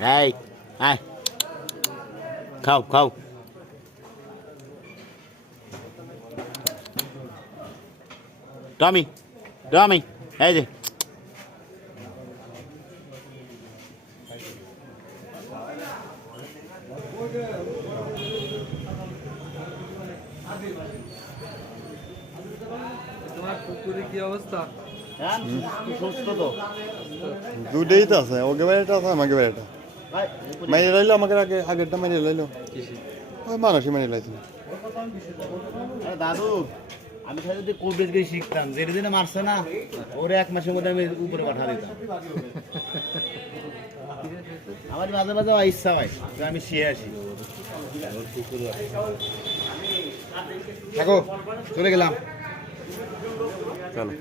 এই আয় খাও খাও টমি টমি এই যে তোমার পুকুরে কি অবস্থা? সুস্থ তো দুটোই তো আছে, ওকে বাড়িটা আছে আমাকে বাড়িটা মাইনে লাইলো, আমাকে আগেরটা মাইনে লাইলো, ওই মানুষই মাইনে লাইছিল। আরে দাদু আমি সাথে যদি কোভিড গিয়ে শিখতাম, যেটা দিনে মারছে না ওরে 1 মাসের মধ্যে আমি উপরে পাঠা দিতাম। আমার মাঝে মাঝে ইচ্ছা হয় যে আমি শিখে আসি। থাকো, চলে গেলাম। চলো।